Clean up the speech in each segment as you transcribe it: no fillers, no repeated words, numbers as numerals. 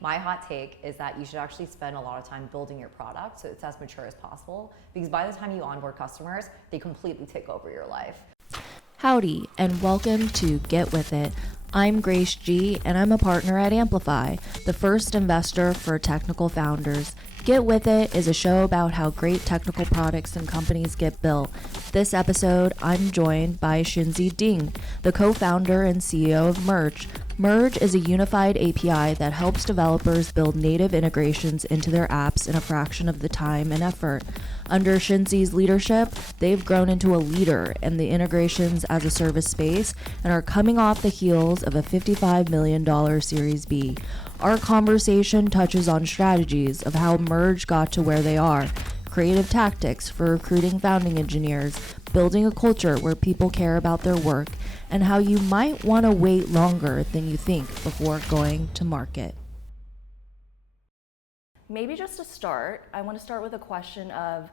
My hot take is that you should actually spend a lot of time building your product so it's as mature as possible, because by the time you onboard customers, they completely take over your life. Howdy, and welcome to Git With It. I'm Grace G, and I'm a partner at Amplify, the first investor for technical founders. Git With It is a show about how great technical products and companies get built. This episode, I'm joined by Shensi Deng, the co-founder and CEO of Merge. Merge is a unified API that helps developers build native integrations into their apps in a fraction of the time and effort. Under Shensi's leadership, they've grown into a leader in the integrations as a service space and are coming off the heels of a $55 million Series B. Our conversation touches on strategies of how Merge got to where they are, creative tactics for recruiting founding engineers, building a culture where people care about their work, and how you might want to wait longer than you think before going to market. Maybe just to start, I want to start with a question of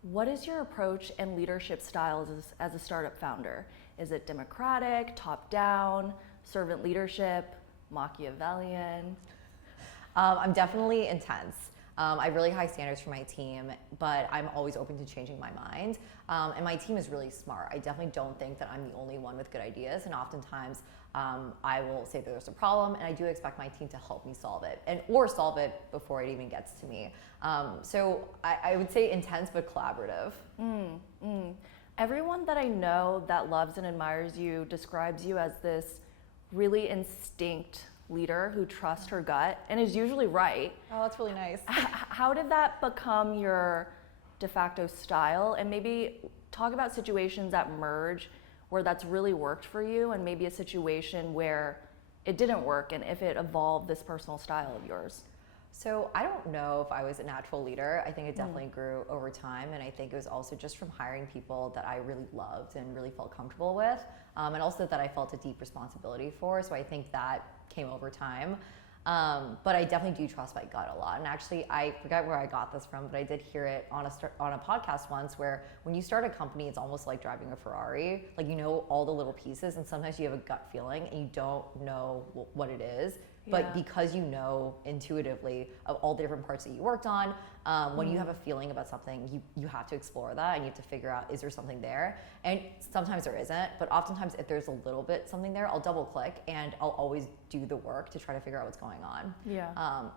what is your approach and leadership style as a startup founder? Is it democratic, top-down, servant leadership, Machiavellian? I'm definitely intense. I have really high standards for my team, but I'm always open to changing my mind. And my team is really smart. I definitely don't think that I'm the only one with good ideas, and oftentimes I will say that there's a problem, and I do expect my team to help me solve it, or solve it before it even gets to me. So I would say intense but collaborative. Everyone that I know that loves and admires you describes you as this really instinct leader who trusts her gut and is usually right. Oh, that's really nice. How did that become your de facto style? And maybe talk about situations at Merge where that's really worked for you, and maybe a situation where it didn't work, and if it evolved this personal style of yours. So I don't know if I was a natural leader. I think it definitely grew over time, and I think it was also just from hiring people that I really loved and really felt comfortable with, and also that I felt a deep responsibility for. So I think that came over time. But I definitely do trust my gut a lot. And actually, I forgot where I got this from, but I did hear it on a podcast once, where when you start a company, it's almost like driving a Ferrari. Like, you know all the little pieces, and sometimes you have a gut feeling and you don't know what it is. But because you know intuitively of all the different parts that you worked on, when you have a feeling about something, you have to explore that, and you have to figure out, is there something there? And sometimes there isn't, but oftentimes if there's a little bit something there, I'll double click and I'll always do the work to try to figure out what's going on.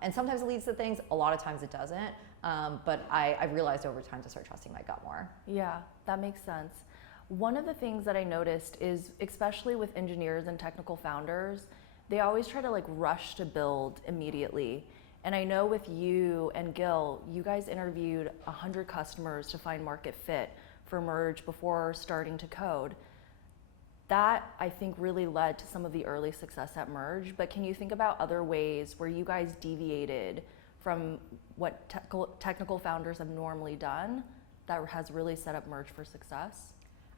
And sometimes it leads to things, a lot of times it doesn't, but I've realized over time to start trusting my gut more. Yeah, that makes sense. One of the things that I noticed is, especially with engineers and technical founders, they always try to rush to build immediately. And I know with you and Gil, you guys interviewed 100 customers to find market fit for Merge before starting to code. That, I think, really led to some of the early success at Merge, but can you think about other ways where you guys deviated from what technical founders have normally done that has really set up Merge for success?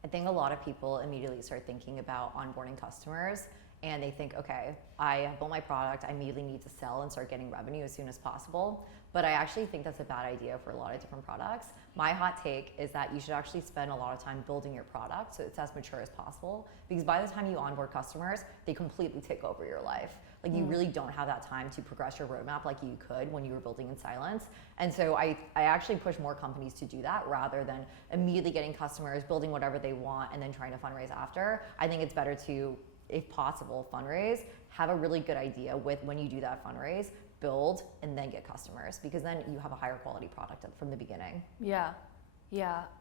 I think a lot of people immediately start thinking about onboarding customers, and they think, okay, I have built my product, I immediately need to sell and start getting revenue as soon as possible. But I actually think that's a bad idea for a lot of different products. My hot take is that you should actually spend a lot of time building your product so it's as mature as possible, because by the time you onboard customers, they completely take over your life. Like, you really don't have that time to progress your roadmap like you could when you were building in silence. And so I actually push more companies to do that rather than immediately getting customers, building whatever they want, and then trying to fundraise after. I think it's better to, if possible, fundraise, have a really good idea with when you do that fundraise, build, and then get customers, because then you have a higher quality product from the beginning. Yeah.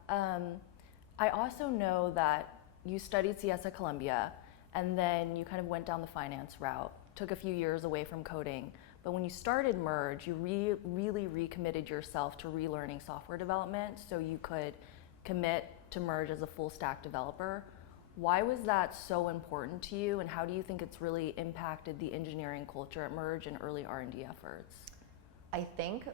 I also know that you studied CS at Columbia, and then you kind of went down the finance route, took a few years away from coding. But when you started Merge, you really recommitted yourself to relearning software development so you could commit to Merge as a full stack developer. Why was that so important to you, and how do you think it's really impacted the engineering culture at Merge and early R&D efforts? I think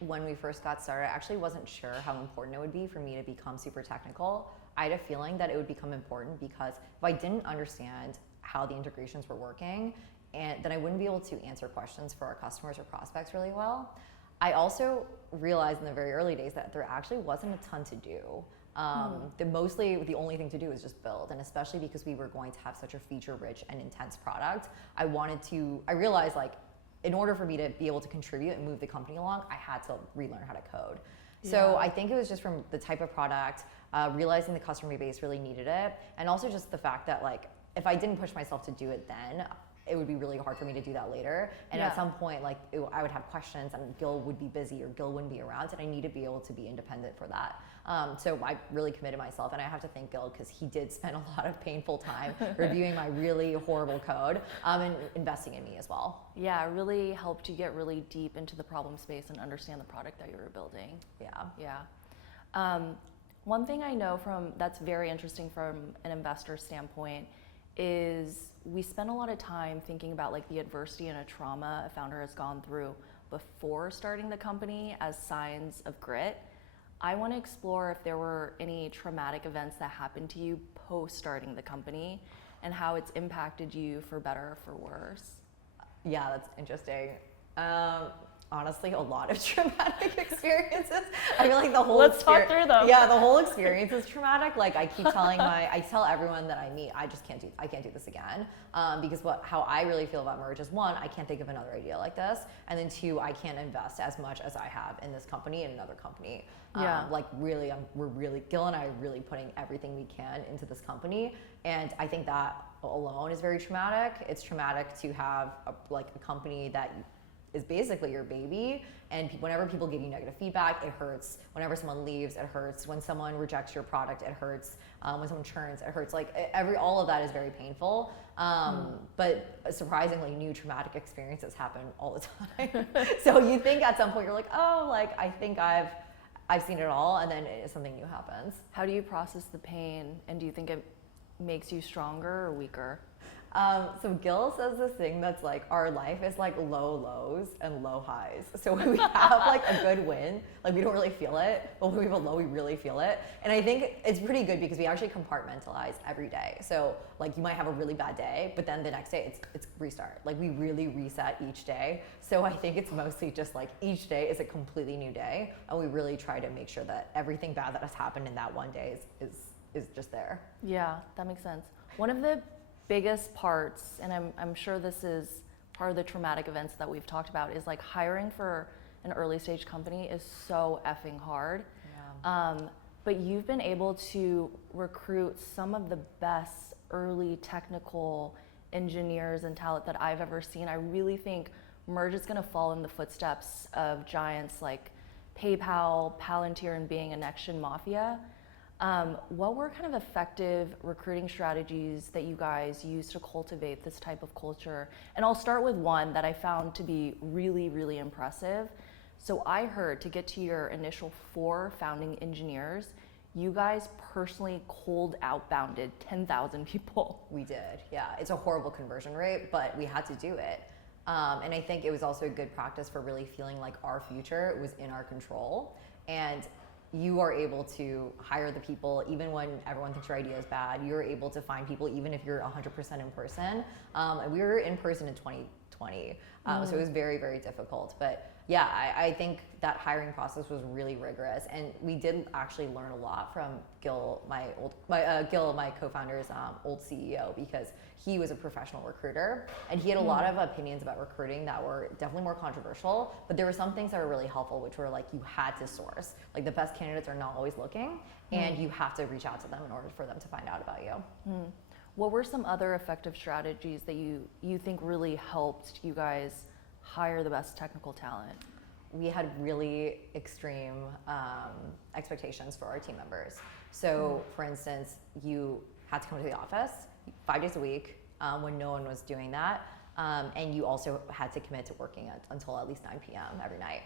when we first got started, I actually wasn't sure how important it would be for me to become super technical. I had a feeling that it would become important because if I didn't understand how the integrations were working, then I wouldn't be able to answer questions for our customers or prospects really well. I also realized in the very early days that there actually wasn't a ton to do. The only thing to do is just build, and especially because we were going to have such a feature-rich and intense product, I realized, like, in order for me to be able to contribute and move the company along, I had to relearn how to code. So I think it was just from the type of product, realizing the customer base really needed it, and also just the fact that like if I didn't push myself to do it then, it would be really hard for me to do that later. And at some point, like I would have questions, and Gil would be busy or Gil wouldn't be around, and I need to be able to be independent for that. So I really committed myself, and I have to thank Gil because he did spend a lot of painful time reviewing my really horrible code and investing in me as well. Yeah, it really helped you get really deep into the problem space and understand the product that you were building. Yeah. One thing I know that's very interesting from an investor standpoint is we spend a lot of time thinking about like the adversity and a trauma a founder has gone through before starting the company as signs of grit. I want to explore if there were any traumatic events that happened to you post starting the company and how it's impacted you for better or for worse. Yeah, that's interesting. Honestly, a lot of traumatic experiences. I feel like the whole Let's talk through them. Yeah, the whole experience is traumatic. Like I keep telling I tell everyone that I meet, I can't do this again. Because how I really feel about Merge is one, I can't think of another idea like this, and then two, I can't invest as much as I have in this company and another company. Like really, Gil and I are really putting everything we can into this company, and I think that alone is very traumatic. It's traumatic to have a company that is basically your baby, and whenever people give you negative feedback, it hurts. Whenever someone leaves, it hurts. When someone rejects your product, it hurts. When someone churns, it hurts. Like all of that is very painful. But surprisingly, new traumatic experiences happen all the time. So you think at some point you're like, oh, like I think I've seen it all, and then something new happens. How do you process the pain, and do you think it makes you stronger or weaker? So Gil says this thing that's like our life is like low lows and low highs. So when we have like a good win, like we don't really feel it, but when we have a low, we really feel it. And I think it's pretty good because we actually compartmentalize every day. So like you might have a really bad day, but then the next day it's restart. Like we really reset each day. So I think it's mostly just like each day is a completely new day, and we really try to make sure that everything bad that has happened in that one day is just there. Yeah, that makes sense. One of the biggest parts, and I'm sure this is part of the traumatic events that we've talked about, is like hiring for an early stage company is so effing hard. Yeah. But you've been able to recruit some of the best early technical engineers and talent that I've ever seen. I really think Merge is going to fall in the footsteps of giants like PayPal, Palantir, and being a next gen mafia. What were kind of effective recruiting strategies that you guys use to cultivate this type of culture? And I'll start with one that I found to be really, really impressive. So I heard to get to your initial 4 founding engineers, you guys personally cold outbounded 10,000 people. We did, yeah. It's a horrible conversion rate, but we had to do it. And I think it was also a good practice for really feeling like our future was in our control. And you are able to hire the people even when everyone thinks your idea is bad. You're able to find people even if you're 100% in person. And we were in person in 2020, so it was very, very difficult. But yeah, I think that hiring process was really rigorous, and we did actually learn a lot from Gil, my co-founder's old CEO, because he was a professional recruiter, and he had a lot of opinions about recruiting that were definitely more controversial, but there were some things that were really helpful, which were like you had to source. Like the best candidates are not always looking, and you have to reach out to them in order for them to find out about you. What were some other effective strategies that you think really helped you guys hire the best technical talent? We had really extreme expectations for our team members. So for instance, you had to come to the office 5 days a week when no one was doing that. And you also had to commit to working until at least 9 p.m. every night.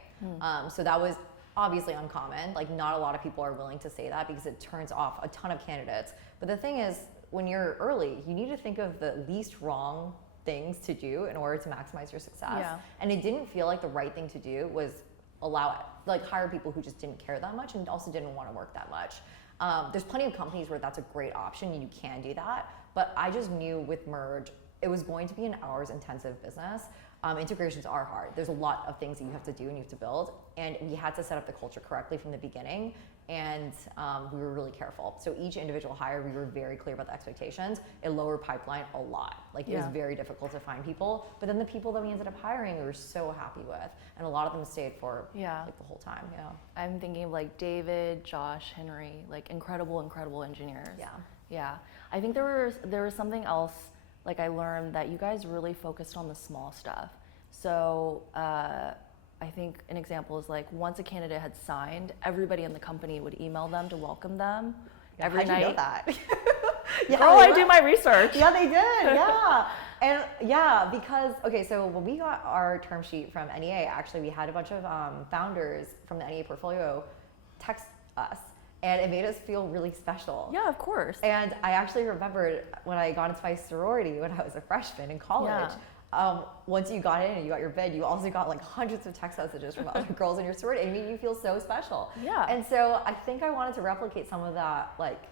So that was obviously uncommon. Like not a lot of people are willing to say that because it turns off a ton of candidates. But the thing is, when you're early, you need to think of the least wrong things to do in order to maximize your success. Yeah. And it didn't feel like the right thing to do was hire people who just didn't care that much and also didn't want to work that much. There's plenty of companies where that's a great option and you can do that, but I just knew with Merge, it was going to be an hours intensive business. integrations are hard. There's a lot of things that you have to do and you have to build, and we had to set up the culture correctly from the beginning, and we were really careful. So each individual hire, we were very clear about the expectations. It lowered pipeline a lot. Like it was very difficult to find people, but then the people that we ended up hiring, we were so happy with, and a lot of them stayed for like the whole time. Yeah. I'm thinking of like David, Josh, Henry, like incredible engineers. Yeah. I think there was something else. Like I learned that you guys really focused on the small stuff. So I think an example is like once a candidate had signed, everybody in the company would email them to welcome them every night. You know that? Girl, I do my research. Yeah, they did. Yeah. And because, so when we got our term sheet from NEA, actually we had a bunch of founders from the NEA portfolio text us. And it made us feel really special. Yeah, of course. And I actually remembered when I got into my sorority when I was a freshman in college. Once you got in and you got your bid, you also got like hundreds of text messages from other girls in your sorority. It made you feel so special. Yeah. And so I think I wanted to replicate some of that like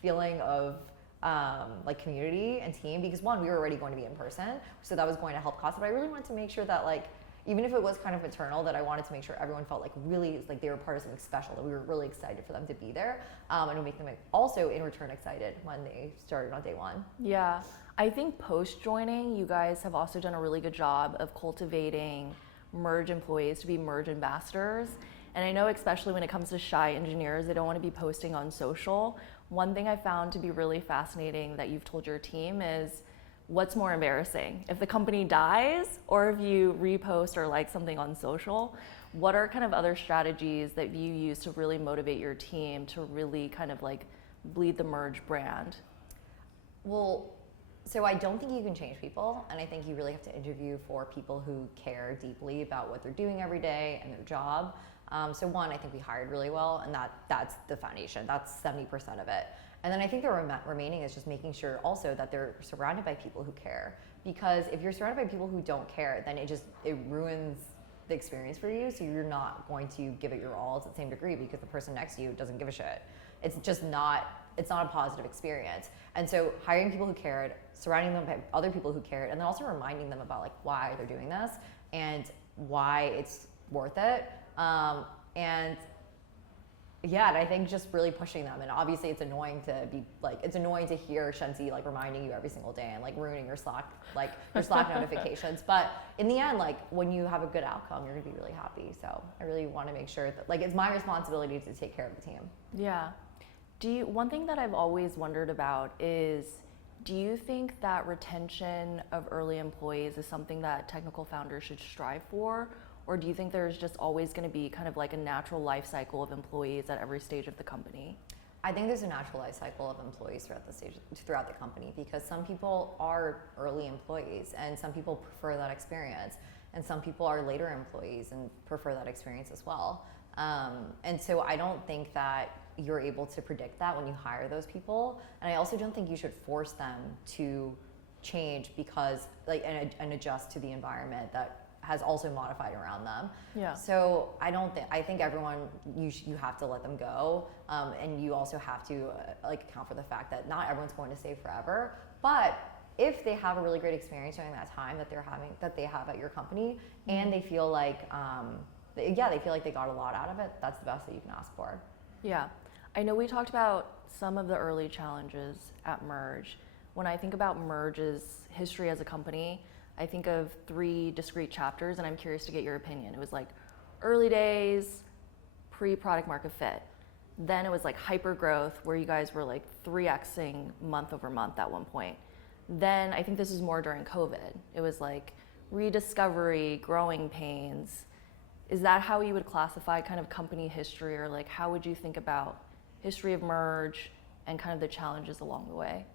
feeling of like community and team, because one, we were already going to be in person, so that was going to help cost. But I really wanted to make sure that like, even if it was kind of maternal, that I wanted to make sure everyone felt like really like they were part of something special, that we were really excited for them to be there, and it would make them also in return excited when they started on day one. Yeah, I think post joining, you guys have also done a really good job of cultivating Merge employees to be Merge ambassadors. And I know especially when it comes to shy engineers, they don't want to be posting on social. One thing I found to be really fascinating that you've told your team is, what's more embarrassing, if the company dies or if you repost or like something on social? What are kind of other strategies that you use to really motivate your team to really kind of like bleed the Merge brand? Well, so I don't think you can change people, and I think you really have to interview for people who care deeply about what they're doing every day and their job. So one, I think we hired really well, and that's the foundation. That's 70% of it. And then I think the remaining is just making sure also that they're surrounded by people who care. Because if you're surrounded by people who don't care, then it ruins the experience for you. So you're not going to give it your all to the same degree because the person next to you doesn't give a shit. It's not a positive experience. And so hiring people who cared, surrounding them by other people who cared, and then also reminding them about like why they're doing this and why it's worth it. And I think just really pushing them. And obviously it's annoying to hear Shensi like reminding you every single day and like ruining your Slack notifications. But in the end, like when you have a good outcome, you're gonna be really happy. So I really want to make sure that like it's my responsibility to take care of the team. Yeah. One thing that I've always wondered about is, do you think that retention of early employees is something that technical founders should strive for? Or do you think there's just always going to be kind of like a natural life cycle of employees at every stage of the company? I think there's a natural life cycle of employees throughout the company, because some people are early employees and some people prefer that experience, and some people are later employees and prefer that experience as well. And so I don't think that you're able to predict that when you hire those people, and I also don't think you should force them to change because and adjust to the environment that has also modified around them. Yeah. So I think everyone, you have to let them go, and you also have to account for the fact that not everyone's going to stay forever. But if they have a really great experience during that time that they have at your company, and they feel like they feel like they got a lot out of it, that's the best that you can ask for. Yeah, I know we talked about some of the early challenges at Merge. When I think about Merge's history as a company, I think of 3 discrete chapters, and I'm curious to get your opinion. It was like early days, pre-product market fit. Then it was like hyper growth, where you guys were like 3xing month over month at one point. Then I think this is more during COVID. It was like rediscovery, growing pains. Is that how you would classify kind of company history, or like how would you think about history of Merge and kind of the challenges along the way?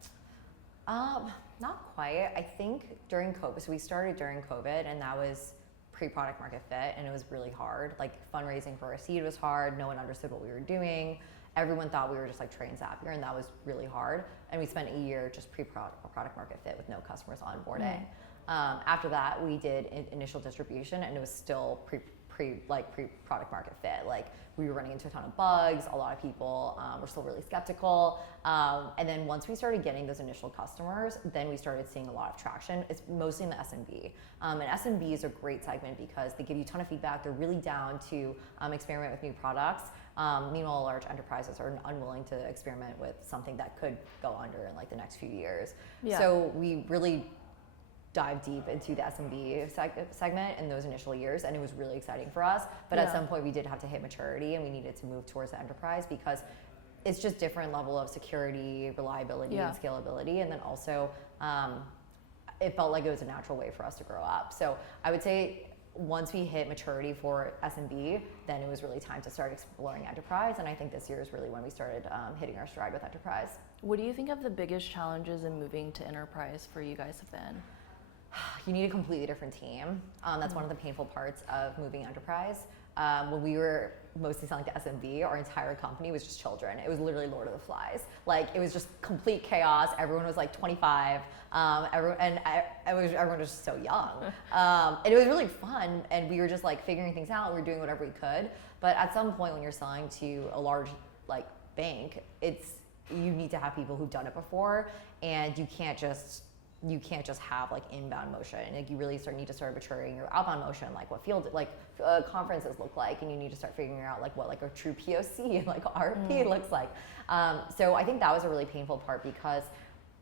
Not quite. I think during COVID, so we started during COVID, and that was pre-product market fit, and it was really hard. Like fundraising for our seed was hard. No one understood what we were doing. Everyone thought we were just like train Zapier, and that was really hard. And we spent a year just pre-product market fit with no customers onboarding. After that, we did initial distribution, and it was still pre-product market fit. Like, we were running into a ton of bugs. A lot of people were still really skeptical. And then once we started getting those initial customers, then we started seeing a lot of traction. It's mostly in the SMB. And SMB is a great segment because they give you a ton of feedback. They're really down to experiment with new products. Meanwhile, large enterprises are unwilling to experiment with something that could go under in like the next few years. Yeah. So we really dive deep into the SMB segment in those initial years, and it was really exciting for us. But at some point, we did have to hit maturity, and we needed to move towards the enterprise because it's just different level of security, reliability, and scalability. And then also, it felt like it was a natural way for us to grow up. So I would say once we hit maturity for SMB, then it was really time to start exploring enterprise. And I think this year is really when we started hitting our stride with enterprise. What do you think of the biggest challenges in moving to enterprise for you guys have been? You need a completely different team. That's one of the painful parts of moving enterprise. When we were mostly selling to SMB, our entire company was just children. It was literally Lord of the Flies. Like, it was just complete chaos. Everyone was like 25. Everyone was just so young. And it was really fun. And we were just like figuring things out. We were doing whatever we could. But at some point, when you're selling to a large like bank, you need to have people who've done it before, and you can't just have like inbound motion. Like, you really need to start maturing your outbound motion, like what field conferences look like, and you need to start figuring out like what like a true POC and like RFP looks like. So I think that was a really painful part because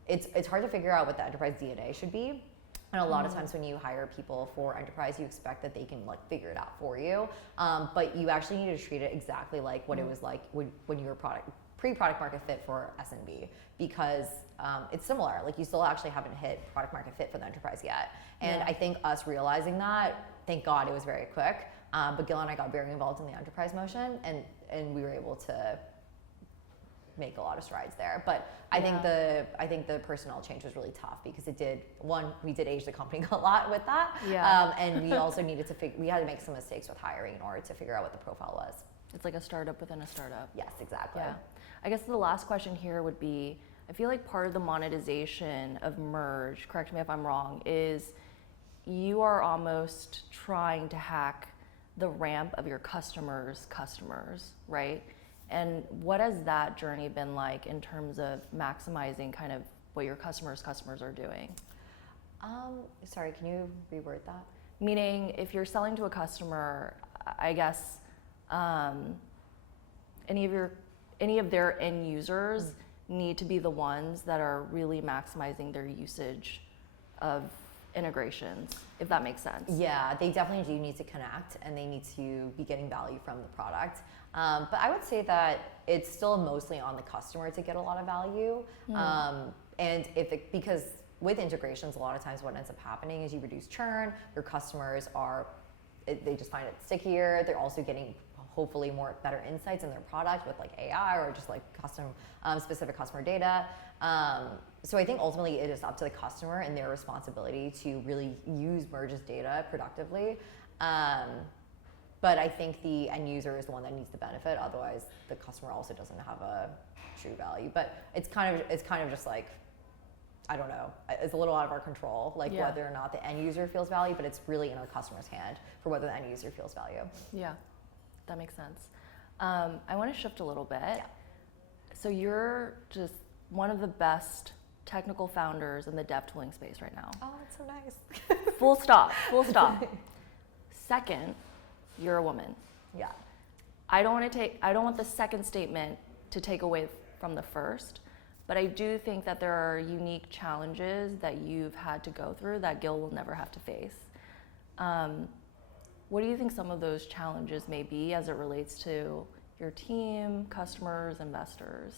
it's hard to figure out what the enterprise DNA should be. And a lot of times when you hire people for enterprise, you expect that they can like figure it out for you. But you actually need to treat it exactly like what it was like when you were pre-product market fit for SMB, because it's similar. Like, you still actually haven't hit product market fit for the enterprise yet. And I think us realizing that, thank God it was very quick. But Gil and I got very involved in the enterprise motion, and we were able to make a lot of strides there. But I think the personnel change was really tough because we did age the company a lot with that. And we also needed we had to make some mistakes with hiring in order to figure out what the profile was. It's like a startup within a startup. Yes, exactly. Yeah. I guess the last question here would be, I feel like part of the monetization of Merge, correct me if I'm wrong, is you are almost trying to hack the ramp of your customers, right? And what has that journey been like in terms of maximizing kind of what your customers are doing? Sorry, can you reword that? Meaning, if you're selling to a customer, I guess any of their end users need to be the ones that are really maximizing their usage of integrations, if that makes sense. Yeah, they definitely do need to connect, and they need to be getting value from the product. But I would say that it's still mostly on the customer to get a lot of value. Because with integrations, a lot of times what ends up happening is you reduce churn. Your customers they just find it stickier. They're also getting hopefully better insights in their product with like AI or just like specific customer data. So I think ultimately it is up to the customer and their responsibility to really use Merge's data productively. But I think the end user is the one that needs the benefit. Otherwise, the customer also doesn't have a true value. But it's kind of just like, I don't know. It's a little out of our control, whether or not the end user feels value. But it's really in our customer's hand for whether the end user feels value. Yeah, that makes sense. I want to shift a little bit. Yeah. So you're just one of the best technical founders in the dev tooling space right now. Oh, that's so nice. Full stop. Second, you're a woman. Yeah. I don't want the second statement to take away from the first, but I do think that there are unique challenges that you've had to go through that Gil will never have to face. What do you think some of those challenges may be as it relates to your team, customers, investors?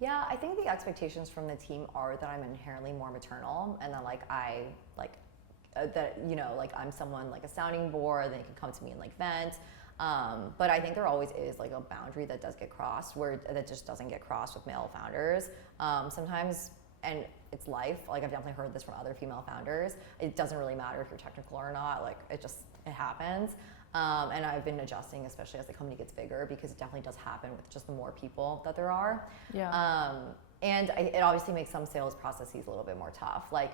Yeah, I think the expectations from the team are that I'm inherently more maternal, and that I'm someone like a sounding board. They can come to me and like vent. But I think there always is like a boundary that does get crossed, that just doesn't get crossed with male founders. Sometimes, and it's life. Like, I've definitely heard this from other female founders. It doesn't really matter if you're technical or not. Like, it happens. And I've been adjusting, especially as the company gets bigger, because it definitely does happen with just the more people that there are. And it obviously makes some sales processes a little bit more tough. Like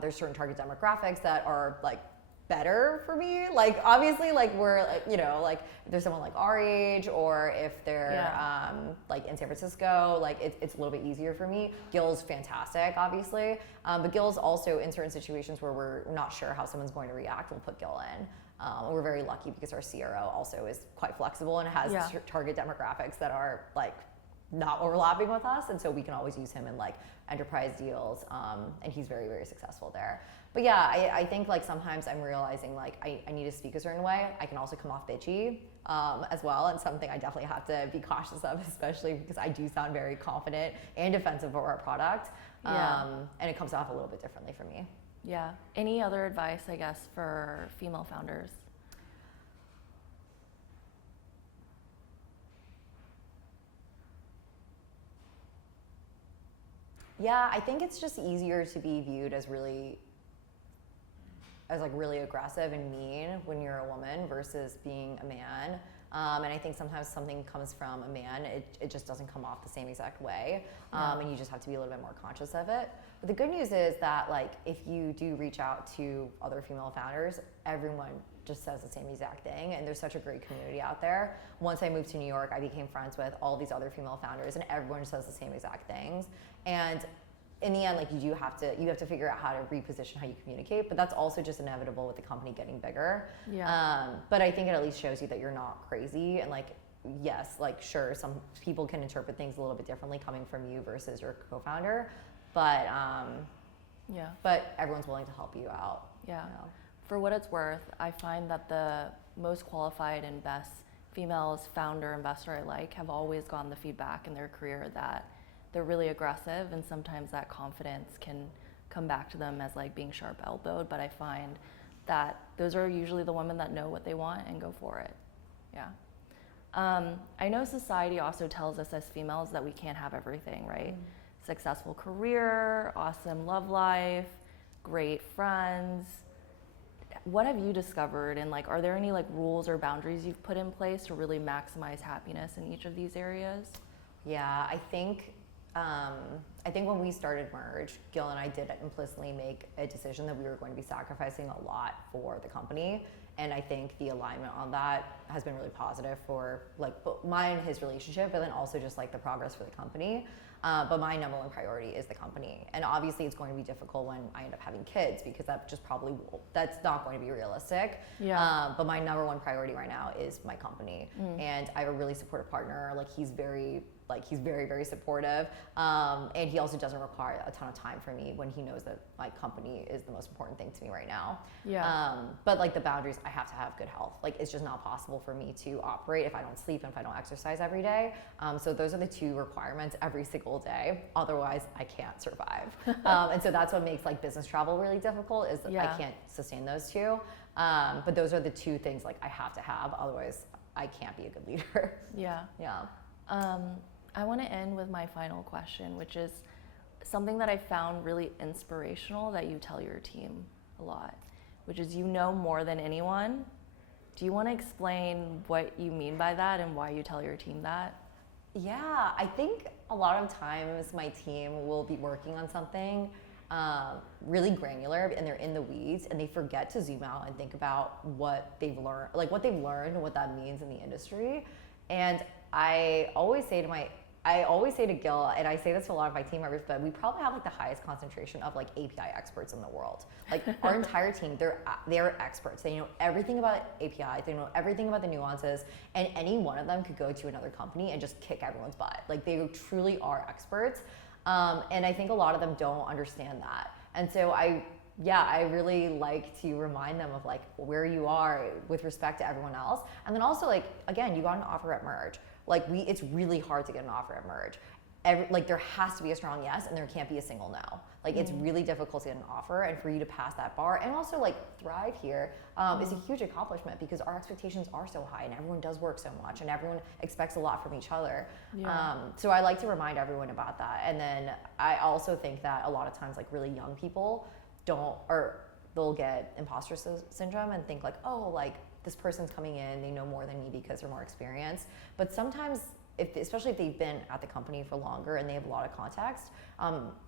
there's certain target demographics that are like better for me. Like obviously, like we're, like if there's someone like our age, or if they're like in San Francisco, like it's a little bit easier for me. Gil's fantastic, obviously, but Gil's also in certain situations where we're not sure how someone's going to react, we'll put Gil in. We're very lucky because our CRO also is quite flexible and has target demographics that are like not overlapping with us, and so we can always use him in like enterprise deals, and he's very, very successful there. But yeah, I think like sometimes I'm realizing like I need to speak a certain way. I can also come off bitchy as well, and something I definitely have to be cautious of, especially because I do sound very confident and defensive of our product, and it comes off a little bit differently for me. Yeah. Any other advice, I guess, for female founders? Yeah, I think it's just easier to be viewed as really aggressive and mean when you're a woman versus being a man. And I think sometimes something comes from a man, it just doesn't come off the same exact way. And you just have to be a little bit more conscious of it. But the good news is that like if you do reach out to other female founders, everyone just says the same exact thing, and there's such a great community out there. Once I moved to New York, I became friends with all these other female founders, and everyone says the same exact things. And in the end, like you have to figure out how to reposition how you communicate, but that's also just inevitable with the company getting bigger. But I think it at least shows you that you're not crazy, and like yes, like sure, some people can interpret things a little bit differently coming from you versus your co-founder, but but everyone's willing to help you out. For what it's worth, I find that the most qualified and best females founder investor I like have always gotten the feedback in their career that they're really aggressive, and sometimes that confidence can come back to them as like being sharp elbowed, but I find that those are usually the women that know what they want and go for it. I know society also tells us as females that we can't have everything, right? Successful career, awesome love life, great friends. What have you discovered, and like are there any like rules or boundaries you've put in place to really maximize happiness in each of these areas? I think when we started Merge, Gil and I did implicitly make a decision that we were going to be sacrificing a lot for the company. And I think the alignment on that has been really positive for like mine and his relationship, but then also just like the progress for the company. But my number one priority is the company. And obviously it's going to be difficult when I end up having kids, because that's not going to be realistic. But my number one priority right now is my company. And I have a really supportive partner. Like he's very, very supportive. And he also doesn't require a ton of time from me when he knows that my company is the most important thing to me right now. But like the boundaries, I have to have good health. Like it's just not possible for me to operate if I don't sleep and if I don't exercise every day. So those are the two requirements every single day. Otherwise, I can't survive. And so that's what makes like business travel really difficult, is that I can't sustain those two. But those are the two things like I have to have. Otherwise, I can't be a good leader. I want to end with my final question, which is something that I found really inspirational that you tell your team a lot, which is you know more than anyone. Do you want to explain what you mean by that and why you tell your team that? Yeah, I think a lot of times my team will be working on something really granular, and they're in the weeds, and they forget to zoom out and think about what they've learned, and what that means in the industry. And I always say to Gil, and I say this to a lot of my team members, but we probably have like the highest concentration of like API experts in the world. Like our entire team, they're experts. They know everything about API. They know everything about the nuances, and any one of them could go to another company and just kick everyone's butt. Like they truly are experts. And I think a lot of them don't understand that. And so I really like to remind them of like where you are with respect to everyone else. And then also like, again, you got an offer at Merge. Like it's really hard to get an offer at Merge. There has to be a strong yes, and there can't be a single no. Like it's really difficult to get an offer, and for you to pass that bar and also like thrive here is a huge accomplishment, because our expectations are so high, and everyone does work so much, and everyone expects a lot from each other. So I like to remind everyone about that. And then I also think that a lot of times like really young people they'll get imposter syndrome and think like, oh, like this person's coming in, they know more than me because they're more experienced. But sometimes, especially if they've been at the company for longer and they have a lot of context,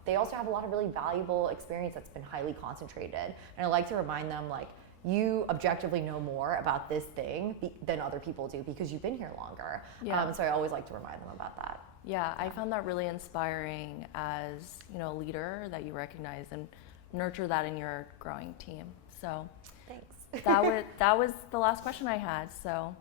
they also have a lot of really valuable experience that's been highly concentrated. And I like to remind them, like, you objectively know more about this thing than other people do because you've been here longer. Yeah. So I always like to remind them about that. Yeah, I found that really inspiring as, a leader, that you recognize and nurture that in your growing team. So Thanks. that was the last question I had. So